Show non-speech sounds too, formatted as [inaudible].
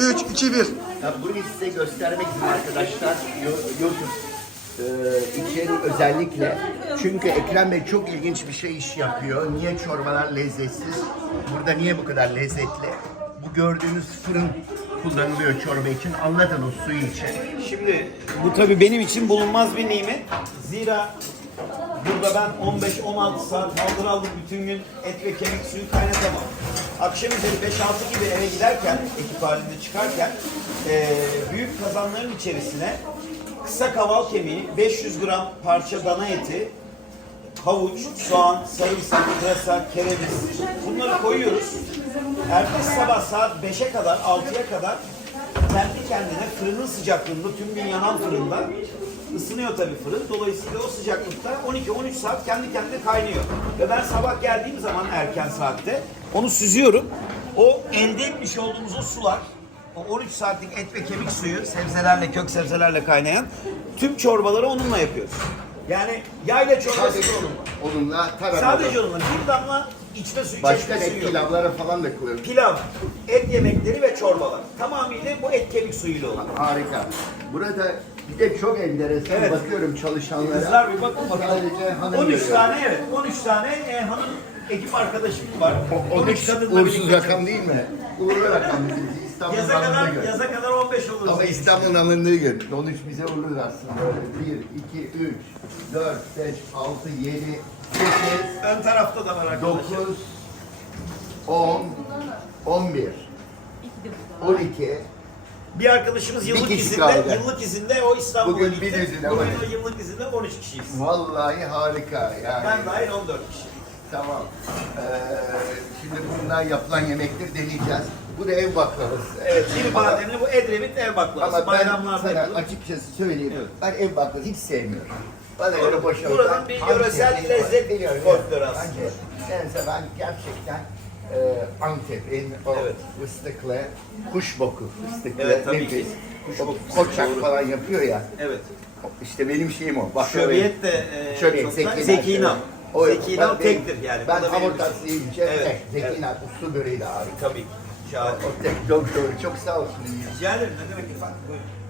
3, 2, Ya bunu size göstermek arkadaşlar. Yok, ee, için arkadaşlar YouTube e, içeri özellikle. Çünkü Ekrem Bey çok ilginç bir şey iş yapıyor. Niye çorbalar lezzetsiz? Burada niye bu kadar lezzetli? Bu gördüğünüz fırın kullanılıyor çorba için. Anladın o suyu için. Şimdi bu tabii benim için bulunmaz bir nimet. Zira Burada ben 15-16 saat aldır aldır bütün gün et ve kemik suyu kaynatamam. Akşam üzeri 5-6 gibi eve giderken, ekip halinde çıkarken e, ee, büyük kazanların içerisine kısa kaval kemiği, 500 gram parça dana eti, havuç, soğan, sarımsak, pırasa, kereviz bunları koyuyoruz. Ertesi sabah saat 5'e kadar, 6'ya kadar kendi kendine fırının sıcaklığında tüm gün yanan fırında ısınıyor tabii fırın. Dolayısıyla o sıcaklıkta 12-13 saat kendi kendine kaynıyor. Ve ben sabah geldiğim zaman erken saatte onu süzüyorum. O elde etmiş olduğumuz o sular o 13 saatlik et ve kemik suyu sebzelerle kök sebzelerle kaynayan tüm çorbaları onunla yapıyoruz. Yani yayla çorbası sadece olur. onunla. Onunla tarar. Sadece onunla. Bir damla içme suyu Başka içme, et suyu. Et yok. pilavları falan da kullanıyorum. Pilav, et yemekleri ve çorbalar. Tamamıyla bu et kemik suyuyla olur. Ha, harika. Burada bir de çok enteresan evet. Çalışanlara. Zaten Zaten bakıyorum çalışanlara. Kızlar bir bakın bakalım. 13 görüyorum. tane evet. 13 tane e, hanım ekip arkadaşım var. O, o ne uğursuz rakam çalışıyor. değil mi? Uğurlu rakam [laughs] değil. Yaza kadar, gör. yaza kadar 15 olur. Ama İstanbul'un alındığı gün. 13 bize uğurlu rastlar. 1, 2, 3, 4, 5, 6, 7, 8, Ön tarafta da var arkadaşım. 9, 10, 11, 12, bir arkadaşımız yıllık bir kişi izinde, kaldı. yıllık izinde o İstanbul'a Bugün gitti. Bir Bugün yıllık izinde 13 kişiyiz. Vallahi harika yani. Ben dahil 14 kişi. Tamam. Ee, şimdi bunlar yapılan yemektir deneyeceğiz. Ev evet, bu da ev baklavası. Evet, bademli bu Edremit ev baklavası. Ama Bayramlar ben Bayramla sana yapayım. açıkçası söyleyeyim. Evet. Ben ev baklavası hiç sevmiyorum. Bana öyle boşa Buranın bir yöresel lezzet faktörü aslında. Bence ben gerçekten e, Antep'in o evet. fıstıklı, kuşboku fıstıklı. Evet, tabii nefis. ki. Kuş o, boku kuş Koçak doğru. falan yapıyor ya. Evet. İşte benim şeyim o. Bak, Şöbiyet de e, Şöbiyet, çok Zekina. Zekina. O Zeki'den tektir ben, yani. Ben hamurtası yiyince evet. tek. evet. uslu böreği de ağır. Tabii ki. çok evet. O Çok sağ olsun. Rica ederim. Ne demek ki?